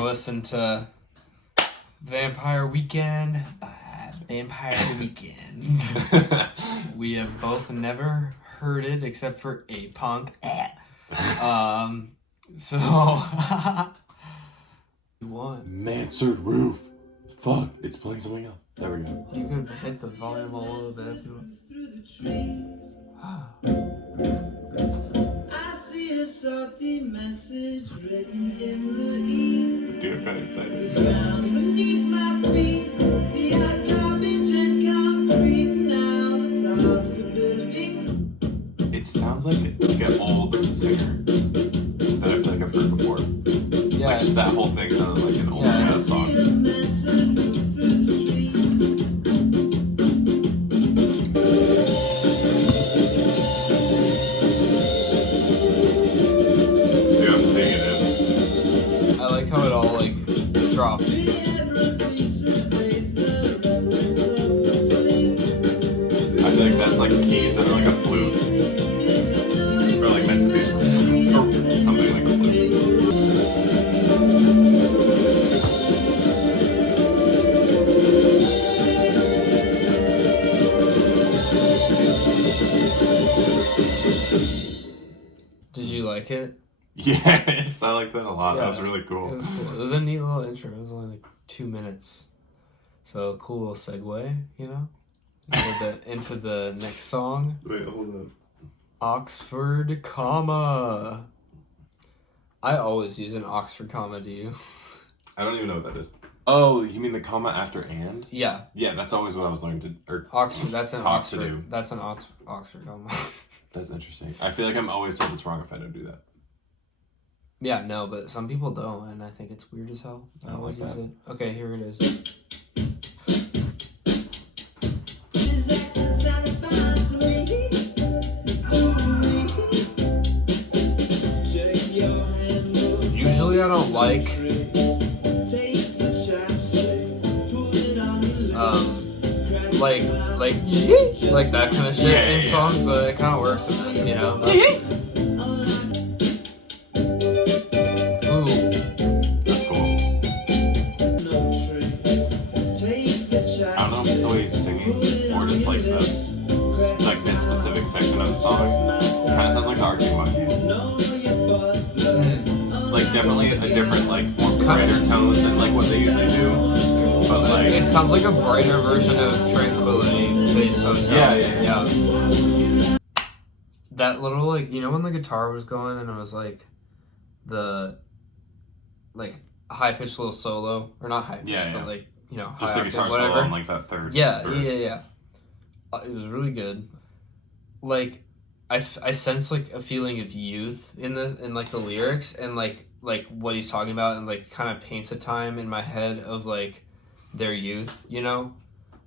gonna listen to Vampire Weekend by Vampire Weekend. We have both never heard it except for a punk. So you want Mansard Roof. Fuck, it's playing something else. There we go. you could hit the volume a little bit if you want. I see a salty message written in the ear. Dude, I'm kind of excited. Down beneath my feet, the hot garbage and concrete. Now the tops of buildings. It sounds like an old singer that I feel like I've heard before. Yeah, Like just that whole thing sounded like an old Yeah. jazz song. The Mansard roof through the trees. Dude, I'm digging it. I like how it all like dropped. The everything surveys the remnants of the fleet. I feel like that's like keys that are like a flute. Or like meant to be. Or something like a flute. Did you like it? Yes, I like that a lot. Yeah, That was really It cool. was cool. It was a neat little intro. It was only like 2 minutes. So cool little segue, you know? Into the next song. Wait, hold up. Oxford comma. I always use an Oxford comma, do you? I don't even know what that is. Oh, you mean the comma after and? Yeah. Yeah, that's always what I was learning to, or Oxford, that's an Talk to do. Oxford. That's an Oxford comma. that's interesting. I feel like I'm always told it's wrong if I don't do that. Yeah, no, but some people don't, and I think it's weird as hell. I I always like use that. it. Okay, here it is. His accent sounded fine to me. Take your hand, look. Usually I don't like Take the chapstick, put it on your lips. like that kind of shit Yeah, in yeah. songs, but it kind of works in this, you know? Ooh, That's cool. I don't know if it's the way he's singing or just like this specific section of the song. It kind of sounds like the Arctic Monkeys. Like definitely a different, like more brighter tone than like what they usually do. But like, it sounds like a brighter version of Tranquility Base Hotel. Yeah. That little, like, you know when the guitar was going and it was like the like high pitched little solo, or not high pitched, Yeah, yeah. but like, you know, just high the guitar octave, solo whatever. on like that third Yeah. verse. It was really good. Like, I sense like a feeling of youth in like the lyrics, and like what he's talking about, and like kind of paints a time in my head of like their youth, you know,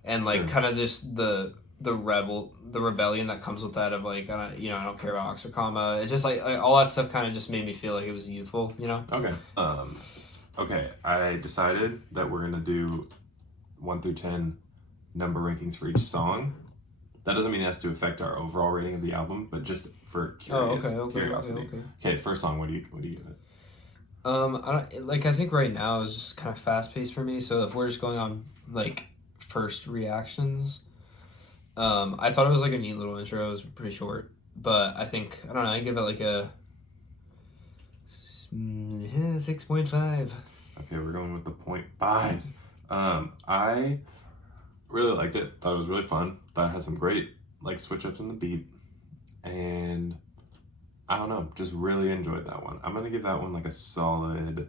and like Sure. kind of just the rebellion that comes with that of like, I don't care about Oxford comma. It just like all that stuff kind of just made me feel like it was youthful, you know. Okay. Okay. I decided that we're gonna do 1 through 10 number rankings for each song. That doesn't mean it has to affect our overall rating of the album, but just for curiosity. Okay, first song. What do you give it? I think right now is just kind of fast paced for me. So if we're just going on like first reactions, I thought it was like a neat little intro. It was pretty short, but I think, I don't know, I give it like a 6.5. Okay, we're going with the 0.5s. I really liked it. Thought it was really fun. Thought it had some great like switch ups in the beat, and I don't know, just really enjoyed that one. I'm gonna give that one like a solid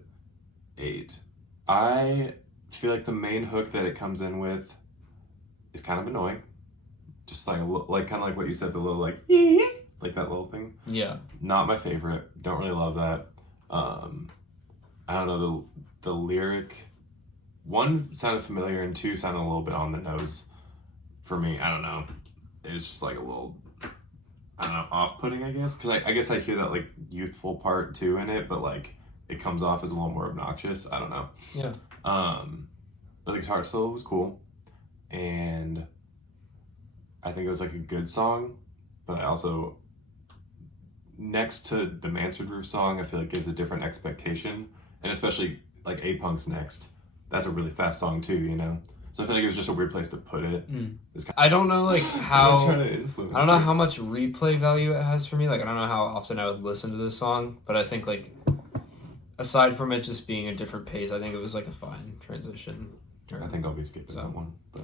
8. I feel like the main hook that it comes in with is kind of annoying. Just like like kind of like what you said, the little like that little thing. Yeah. Not my favorite. Don't really love that. I don't know, the lyric, 1 sounded familiar and 2 sounded a little bit on the nose for me. I don't know. It was just like a little, I don't know, off-putting, I guess. Because I guess I hear that like youthful part too in it, but like it comes off as a little more obnoxious. I don't know. Yeah. But the guitar solo was cool, and I think it was like a good song. But I also, next to the Mansard Roof song, I feel like gives a different expectation, and especially like A-Punk's next. That's a really fast song too, you know. So I feel like it was just a weird place to put it. I don't know like I'm how trying to influence I don't know it. how much replay value it has for me. Like I don't know how often I would listen to this song, but I think like aside from it just being a different pace, I think it was like a fine transition. I think I'll be skipping So. that one. But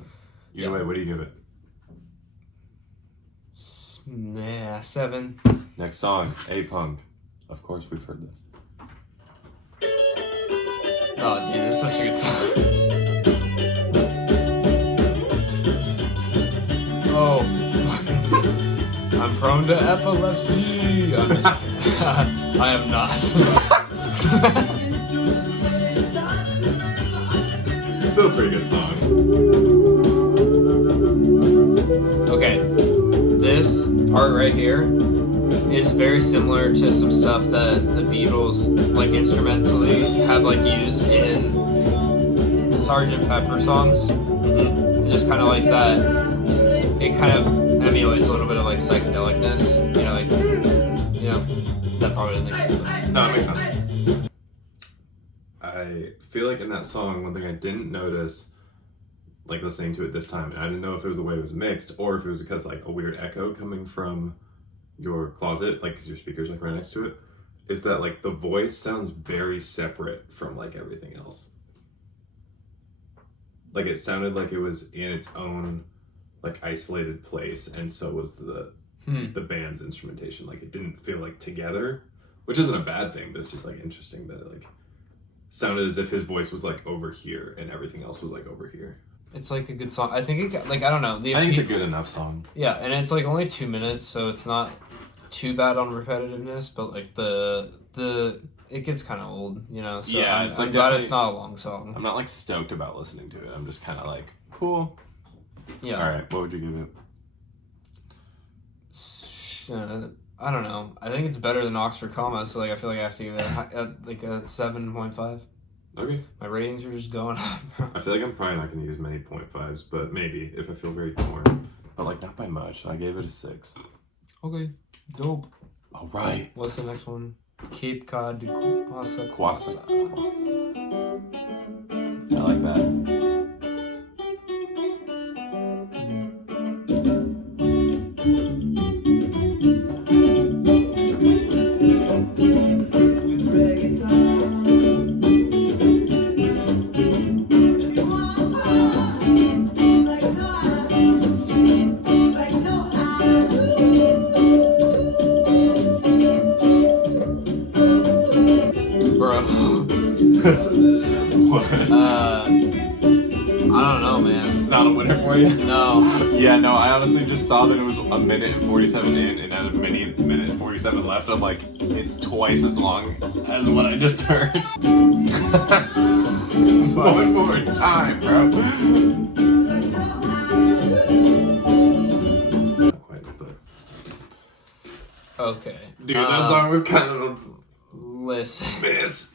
either way, what do you give it? Yeah, 7. Next song, A-Punk. Of course, we've heard this. Oh, dude, this is such a good song. Oh, I'm prone to epilepsy. I'm just I am not. Still a pretty good song. Okay, this part right here is very similar to some stuff that the Beatles, like instrumentally, have like used in Sgt. Pepper songs. Just kind of like that. It kind of emulates a little bit of like psychedelicness. You know, like that probably didn't think. No, it makes sense. I feel like in that song, one thing I didn't notice, like listening to it this time, and I didn't know if it was the way it was mixed or if it was because like a weird echo coming from your closet, like because your speaker's like right next to it, is that like the voice sounds very separate from like everything else. Like it sounded like it was in its own like isolated place, and so was the band's instrumentation. Like it didn't feel like together, which isn't a bad thing, but it's just like interesting that it like sounded as if his voice was like over here and everything else was like over here. It's like a good song. I think it like I don't know. I think it's a good enough song. Yeah, and it's like only 2 minutes, so it's not too bad on repetitiveness. But like the it gets kind of old, you know. So Yeah, I'm it's like glad it's definitely- not a long song. I'm not like stoked about listening to it. I'm just kind of like cool. Yeah. All right, what would you give it? I don't know. I think it's better than Oxford Comma, so like I feel like I have to give it like a 7.5. Okay. My ratings are just going up, bro. I feel like I'm probably not going to use many 0.5s, but maybe if I feel very torn. But like not by much. I gave it a 6. Okay, dope. All right. What's the next one? Cape Cod de Kwassa. Kwassa. I like that. With reggaeton. Like no Bro. What? I don't know, man. It's not a winner for you? No. Yeah, no, I honestly just saw that it was a minute and 47 in and had a minute and 47 left. I'm like, it's twice as long as what I just heard. One more time, bro. Not quite, but Okay. dude, that song was kind of a Listen. miss.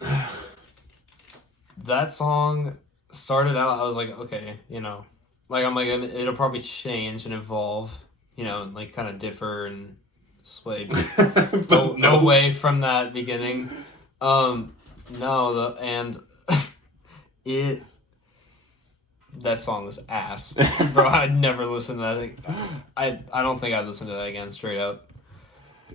That song started out, I was like, okay, you know, like I'm like, it'll probably change and evolve, you know, and like kind of differ and sway. But No way from that beginning. That song was ass, bro. I'd never listen to that. Like, I don't think I'd listen to that again straight up.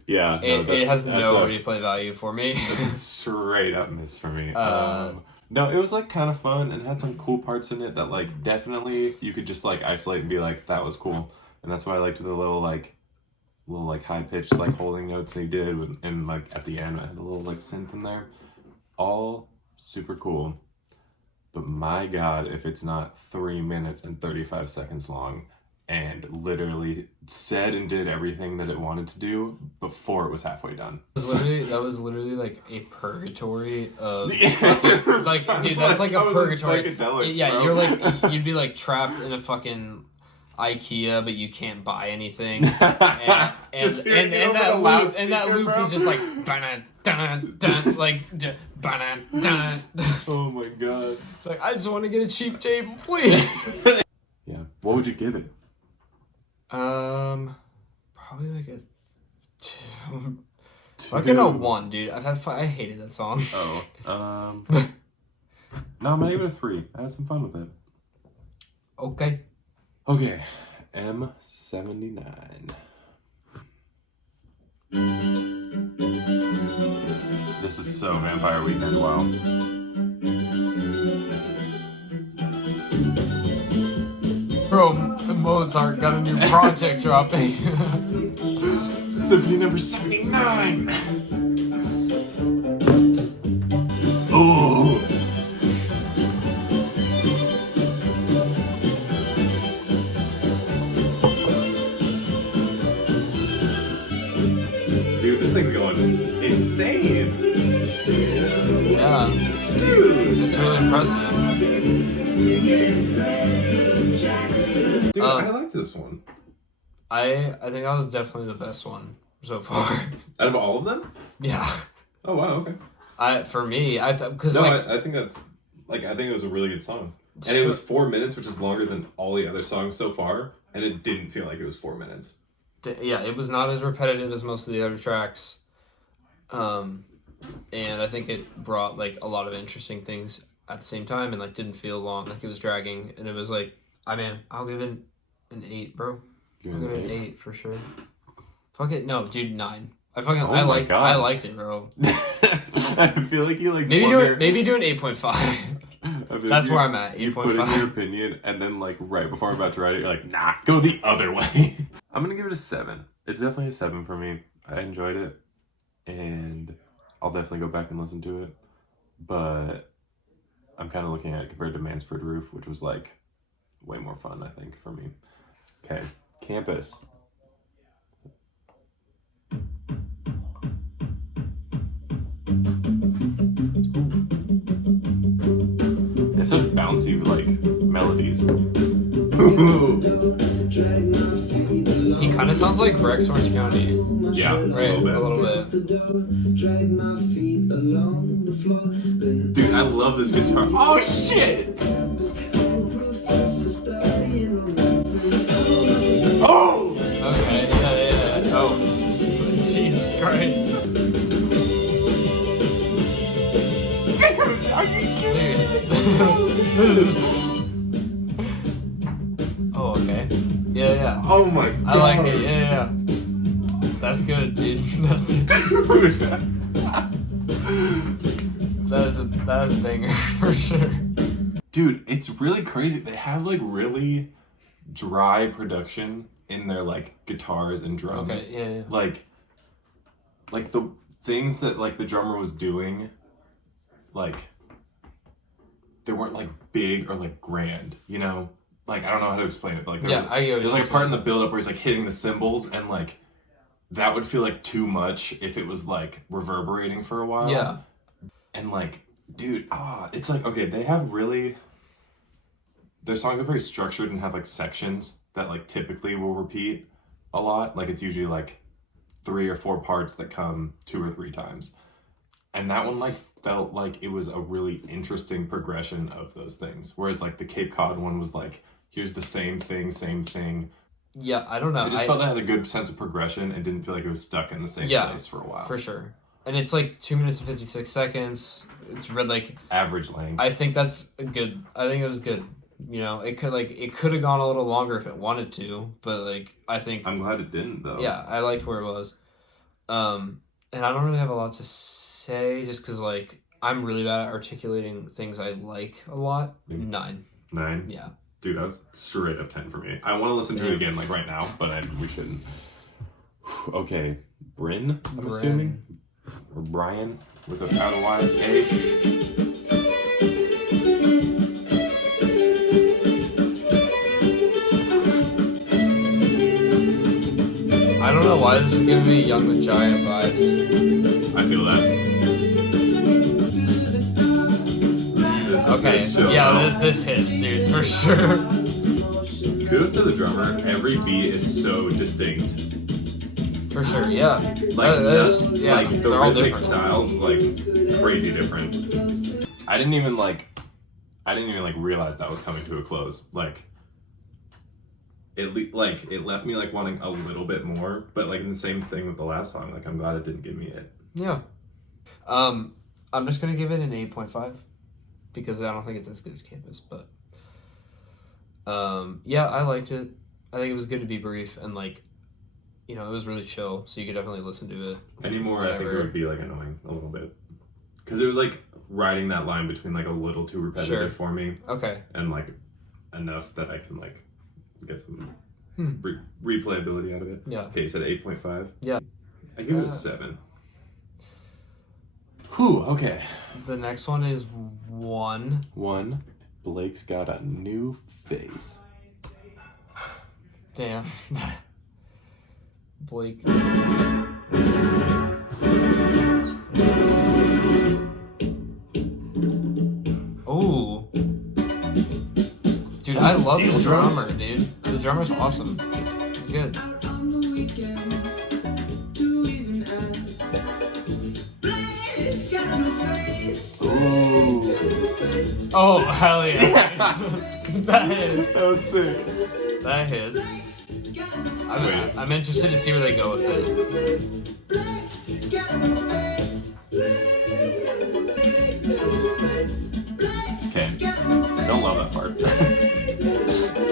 Yeah, no, It has that's no a- replay value for me. This is straight up miss for me. Uh, No, it was like kind of fun and had some cool parts in it that like definitely you could just like isolate and be like, that was cool. And that's why I liked the little high pitched like holding notes he did and like at the end I had a little like synth in there. All super cool. But my God, if it's not 3 minutes and 35 seconds long and literally said and did everything that it wanted to do before it was halfway done. That was literally like a purgatory of Yeah, like, dude, that's like a purgatory. Psychedelics, Yeah, bro. you're like you'd be like trapped in a fucking IKEA, but you can't buy anything. And Just hearing it over the that loudspeaker, loop bro. is just like dun dun dun like dun dun dun. Oh my God. Like I just want to get a cheap table, please. Yeah. What would you give it? Probably like a fucking a 1, dude. I hated that song. Oh. No, I'm gonna give it a 3. I had some fun with it. Okay. Okay, M79. This is so Vampire Weekend, wow. Bro, Mozart got a new project dropping. Symphony number 79! Oh! Dude, this thing's going insane! Yeah. Dude! It's really impressive. Dude, I like this one. I think that was definitely the best one so far. Out of all of them? Yeah. Oh, wow, okay. For me, because No, like I think that's, like, I think it was a really good song. And it was 4 minutes, which is longer than all the other songs so far, and it didn't feel like it was 4 minutes. yeah, it was not as repetitive as most of the other tracks. And I think it brought like a lot of interesting things at the same time, and like didn't feel long, like it was dragging, and it was like, I'll give it an 8, bro. I'll give it an 8 for sure. Fuck it, no, dude, 9. I liked it, bro. I feel like you like maybe do an 8.5. That's where I'm at. 8.5. You put in your opinion, and then like right before I'm about to write it, you're like, nah, go the other way. I'm gonna give it a 7. It's definitely a 7 for me. I enjoyed it, and I'll definitely go back and listen to it. But I'm kind of looking at it compared to Mansford Roof, which was like way more fun, I think, for me. Okay, Campus. They have such bouncy like melodies. He kind of sounds like Rex Orange County. Yeah, Right, a little bit. Dude, I love this guitar. Oh shit! Oh! Okay, yeah. Oh, Jesus Christ. Dude, are you kidding? Dude. Oh, okay. Yeah. Oh my god. I like it, yeah. That's good, dude. That's good. That is a banger for sure. Dude, it's really crazy. They have like really dry production in their like guitars and drums. Okay, yeah. Like the things that like the drummer was doing, like they weren't like big or like grand, you know? Like I don't know how to explain it, but like I get what there's you're like a part in saying. the build up where he's like hitting the cymbals, and like that would feel like too much if it was like reverberating for a while. Yeah. And like, dude, it's like, okay, they have really, their songs are very structured and have like sections that like typically will repeat a lot. Like it's usually like 3 or 4 parts that come 2 or 3 times. And that one like felt like it was a really interesting progression of those things. Whereas like the Cape Cod one was like, here's the same thing. Yeah, I don't know. I just felt it had a good sense of progression and didn't feel like it was stuck in the same place for a while. For sure. And it's like 2 minutes and 56 seconds. It's like average length. I think that's good. I think it was good. You know, it could have gone a little longer if it wanted to, but like I think I'm glad it didn't though. Yeah, I liked where it was. And I don't really have a lot to say just because like I'm really bad at articulating things I like a lot. 9. 9? Yeah. Dude, that's straight up 10 for me. I want to listen to it again, like right now, but we shouldn't. Okay, Bryn, I'm assuming, or Brian with a paddle Y. A. I don't know why this is giving me Young the Giant vibes. I feel that. Okay, this hits, dude, for sure. Kudos to the drummer. Every beat is so distinct. For sure, yeah. Like, yeah, the they're all rhythmic different. styles, like crazy different. I didn't even realize that was coming to a close. Like, it left me like wanting a little bit more, but like in the same thing with the last song. Like, I'm glad it didn't give me it. Yeah. I'm just gonna give it an 8.5. because I don't think it's as good as Campus, but yeah, I liked it. I think it was good to be brief and like, you know, it was really chill, so you could definitely listen to it. Anymore, I think it would be like annoying a little bit, because it was like riding that line between like a little too repetitive for me, Okay. and like enough that I can like get some replayability out of it. Yeah. Okay, you said 8.5. Yeah. I give it a 7. Whew. Okay. The next one is 1. 1. Blake's got a new face. Damn. Blake. Oh. Dude, I love the drummer, dude. The drummer's awesome. It's good. On the weekend, to even ask. Blake's got no face. Ooh. Oh, hell yeah. That hits. So sick. That hits. I'm interested to see where they go with it. Blake's got no face. Okay. Don't love that part.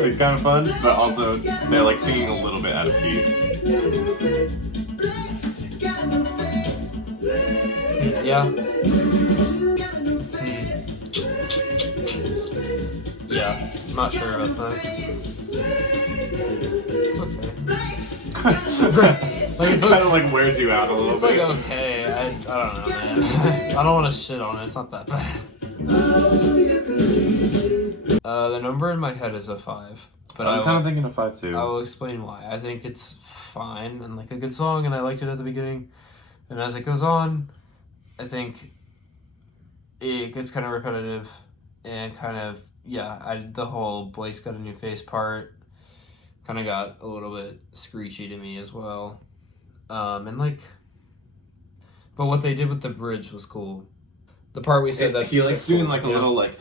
Like, kind of fun, but also they're like singing a little bit out of key. Yeah. Yeah. I'm not sure about that. It's okay. Like, it kind of like wears you out a little It's bit. like okay. I don't know, man. I don't want to shit on it. It's not that bad. The number in my head is a 5, but I was kind of thinking of 5 too. I will explain why. I think it's fine and like a good song, and I liked it at the beginning, and as it goes on, I think it gets kind of repetitive and kind of the whole Blake's got a new face part kind of got a little bit screechy to me as well, and like, but what they did with the bridge was cool. The part we said that he likes doing like a yeah. little like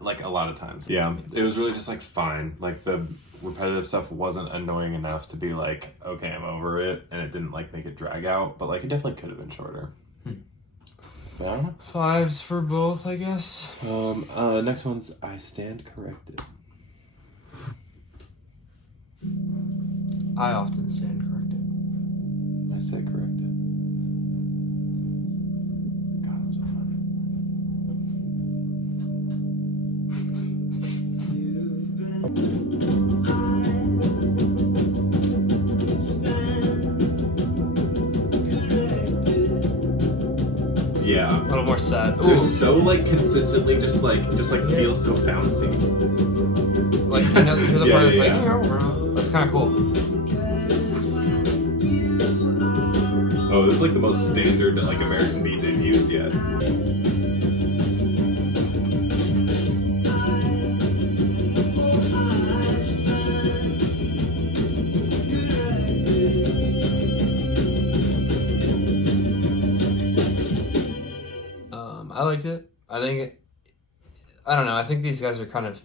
like a lot of times. Yeah, it was really just like fine. Like the repetitive stuff wasn't annoying enough to be like, okay, I'm over it, and it didn't like make it drag out. But like it definitely could have been shorter. But I don't know. 5s for both, I guess. Next one's I Stand Corrected. I often stand corrected. I say corrected. God, I'm so funny. Yeah. A little more sad. They're Ooh. so like consistently just like feels so bouncy. Like, you know the Yeah, part that's yeah, like, that's kind of cool. Oh, this is like the most standard like American beat they've used yet. I liked it. I think, I don't know, I think these guys are kind of,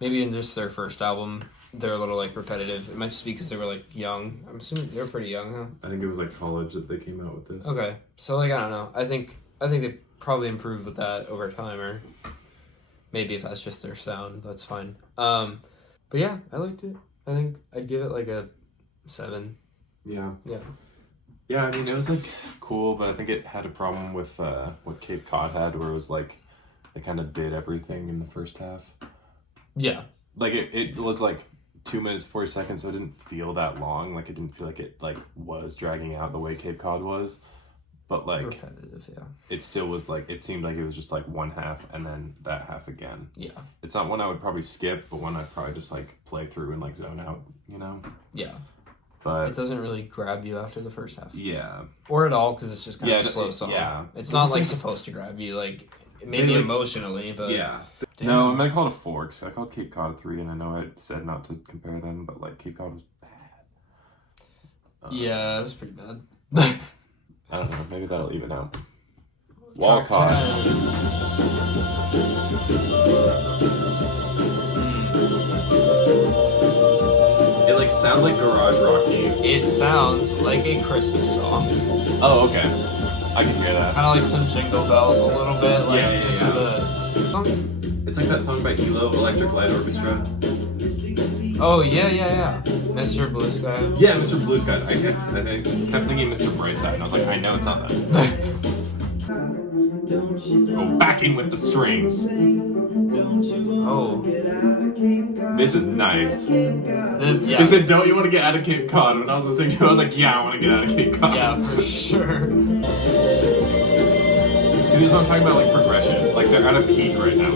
maybe in just their first album, they're a little like repetitive. It might just be because they were like young. I'm assuming they were pretty young, huh? I think it was like college that they came out with this. Okay, so like I don't know. I think they probably improved with that over time, or maybe if that's just their sound, that's fine. But yeah, I liked it. I think I'd give it like a 7. Yeah. Yeah. Yeah, I mean, it was like cool, but I think it had a problem with what Cape Cod had, where it was like they kind of did everything in the first half. Yeah. Like it was like 2 minutes 40 seconds, so it didn't feel that long. Like it didn't feel like it like was dragging out the way Cape Cod was, but like Repetitive, yeah. it still was like it seemed like it was just like one half and then that half again. Yeah. It's not one I would probably skip, but one I'd probably just like play through and like zone out, you know. Yeah. But It doesn't really grab you after the first half. yeah, Or at all, because it's just kind of a slow song. yeah. It's not like like- supposed to grab you, like, maybe like- emotionally, but... yeah. Damn. No, I'm gonna call it a 4 because I called Cape Cod a 3, and I know I said not to compare them, but like Cape Cod was bad. Yeah, it was pretty bad. I don't know. Maybe that'll even out. Track Walcott. 10. It like sounds like garage rocky. It sounds like a Christmas song. Oh, okay. I can hear that. Kind of like some Jingle Bells a little bit, like Yeah, just yeah. the. It's like that song by ELO, Electric Light Orchestra. Oh yeah. Mr. Blue Sky. Yeah, Mr. Blue Sky. I kept thinking Mr. Brightside, and I was like, I know it's not that. Oh, back in with the strings. Oh, This is nice. yeah. They said, don't you want to get out of Cape Cod? When I was listening to it, I was like, yeah, I want to get out of Cape Cod. Yeah, for sure. See, this is what I'm talking about, like progression. Like, they're at a peak right now.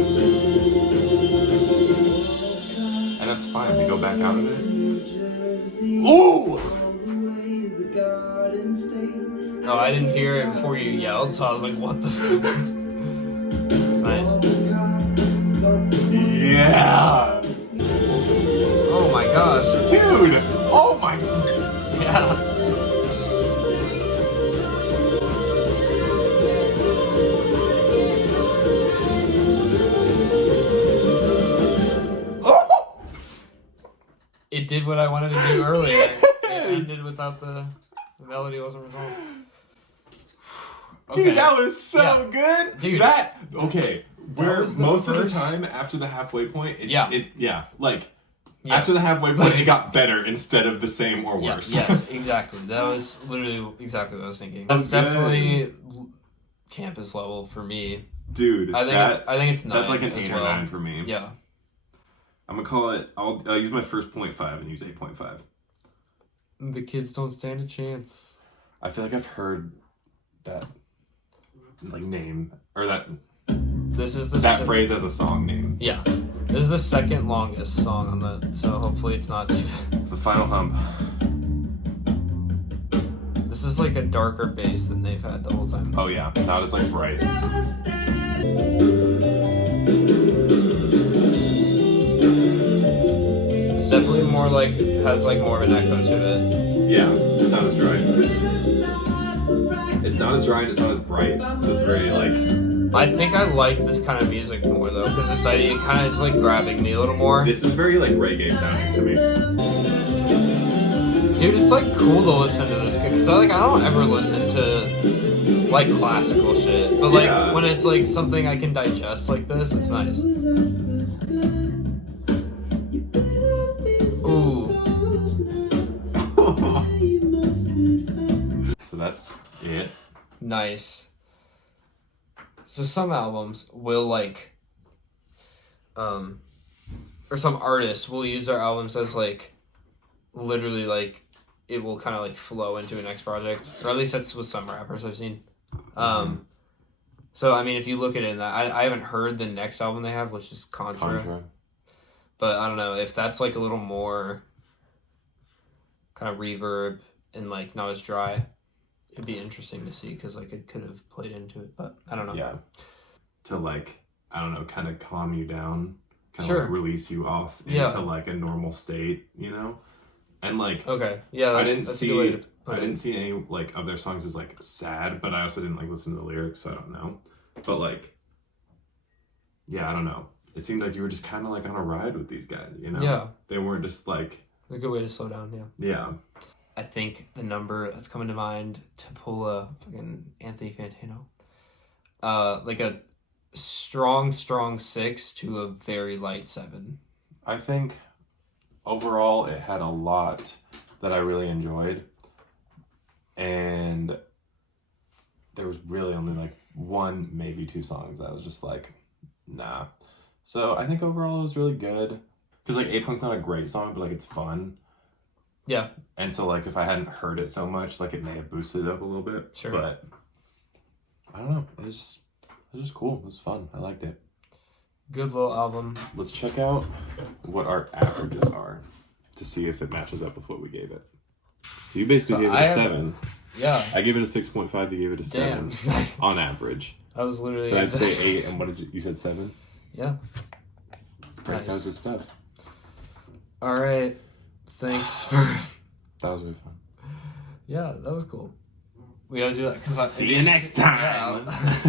And that's fine. They go back out of it. Ooh! Oh, I didn't hear it before you yelled, so I was like, what the fuck? It's nice. Yeah! Oh my gosh. Dude! Oh my... Yeah. Oh! It did what I wanted to do earlier. It ended without the melody wasn't resolved. Dude, Okay. that was so good! Dude. Okay, where was the most of the first- time after the halfway point, like, Yes. after the halfway point, it got better instead of the same or worse. Yes, exactly. That was literally exactly what I was thinking. That's Okay. definitely campus level for me. Dude, I think it's 9. that's like an as 8 well. or 9 for me. Yeah. I'm gonna call it. I'll use my first 0.5 and use 8.5. The kids don't stand a chance. I feel like I've heard that like name or that This is the phrase as a song name. Yeah. This is the second longest song on the, so hopefully it's not too. It's the final hump. This is like a darker bass than they've had the whole time. Oh yeah, not as like bright. It's definitely more like, has like more of an echo to it. Yeah, it's not as dry. It's not as dry and it's not as bright, so it's very like. I think I like this kind of music more though, because it's like, it kind of is like grabbing me a little more. This is very like reggae sounding to me. Dude, it's like cool to listen to this because I don't ever listen to like classical shit, but like Yeah. when it's like something I can digest like this, it's nice. Ooh, So that's it. nice. So some albums will like, or some artists will use their albums as like, literally like, it will kind of like flow into a next project, or at least that's with some rappers I've seen. So I mean, if you look at it in that, I haven't heard the next album they have, which is Contra. But I don't know if that's like a little more kind of reverb and like not as dry. It'd be interesting to see because like it could have played into it, but I don't know. Yeah. To like, I don't know, kind of calm you down, kind of Sure. like release you off into Yeah. like a normal state, you know? And like, Okay. Yeah. I That's, didn't that's a good way to see, put I it. didn't see any like of their songs as like sad, but I also didn't like listen to the lyrics, so I don't know. But like, yeah, I don't know. It seemed like you were just kind of like on a ride with these guys, you know? Yeah. They weren't just like, A good way to slow down. Yeah. yeah. I think the number that's coming to mind to pull a fucking Anthony Fantano, like a strong 6 to a very light 7. I think overall it had a lot that I really enjoyed, and there was really only like 1, maybe 2 songs that I was just like, nah. So I think overall it was really good, because like A-Punk's not a great song, but like it's fun. Yeah. And so like if I hadn't heard it so much, like it may have boosted it up a little bit. Sure. But I don't know. It was just cool. It was fun. I liked it. Good little album. Let's check out what our averages are to see if it matches up with what we gave it. So you basically So gave it I a have- 7. Yeah. I gave it a 6.5. You gave it a 7 Damn. on average. I was literally. But I'd say 8. And what did you said 7? Yeah. That Nice. was good stuff. All right. Thanks for. That was really fun. Yeah, that was cool. We gotta do that because See you next time. Yeah.